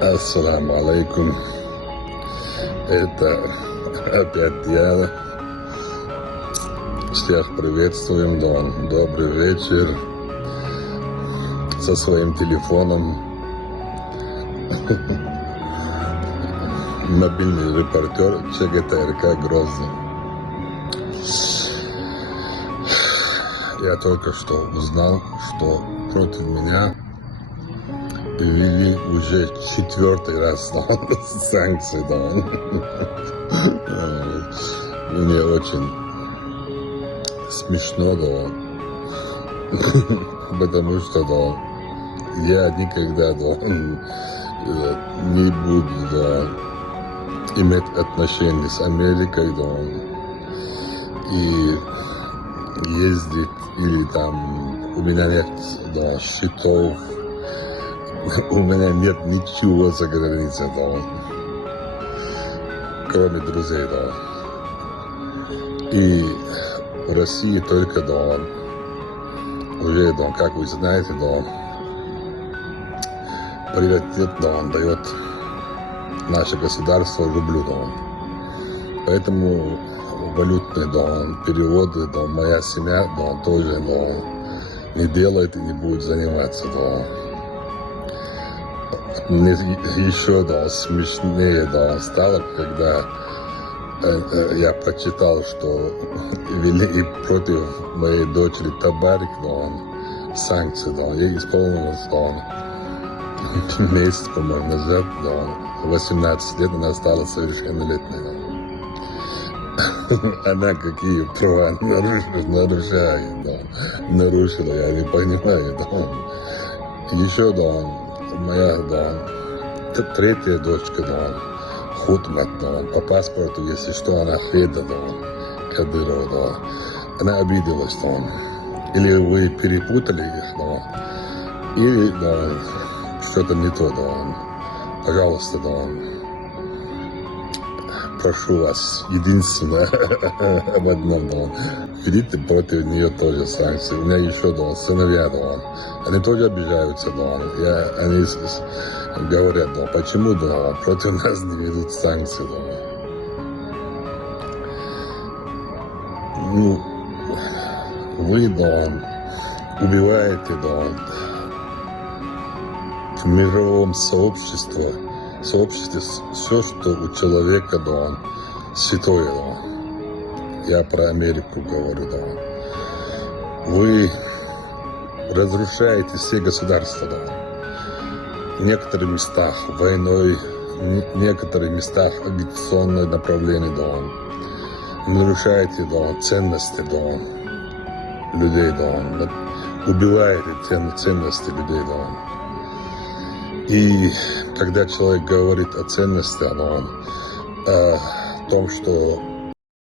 Ассаламу алейкум. Это опять я. Всех приветствуем, Дон. Добрый вечер. Со своим телефоном. Мобильный репортер ЧГТРК Грозный. Я только что узнал, что против меня ввели уже 4-й раз санкции. Мне очень смешно, потому что я никогда не буду иметь отношения с Америкой и ездить или там у меня нет счетов. У меня нет ничего за границей, кроме друзей, И в России только, уже, как вы знаете, приоритет, дает наше государство рублю, Поэтому валютные, переводы, моя семья, тоже, не делает и не будет заниматься, Мне еще, смешнее, стало, когда я прочитал, что ввели против моей дочери Табарик, санкции, ей исполнилось, месяц, по-моему, назад, 18 лет, она стала совершеннолетней. Она какие права нарушила, я не понимаю, Еще, моя, третья дочка, Хутмат, по паспорту, если что, она Хеда, Кадырова, она обиделась, или вы перепутали их, или, что-то не то, пожалуйста, прошу вас, единственное, об одном, введите против нее тоже санкции. У меня еще, сыновья, они тоже обижаются, они говорят, почему, против нас не ведут санкции, вы, убиваете, в мировом сообществе все, что у человека, святое, Я про Америку говорю, Вы разрушаете все государства, В некоторых местах войной, в некоторых местах агитационное направление, Нарушаете, ценности, людей, Убиваете ценности людей, И когда человек говорит о ценностях, о том, что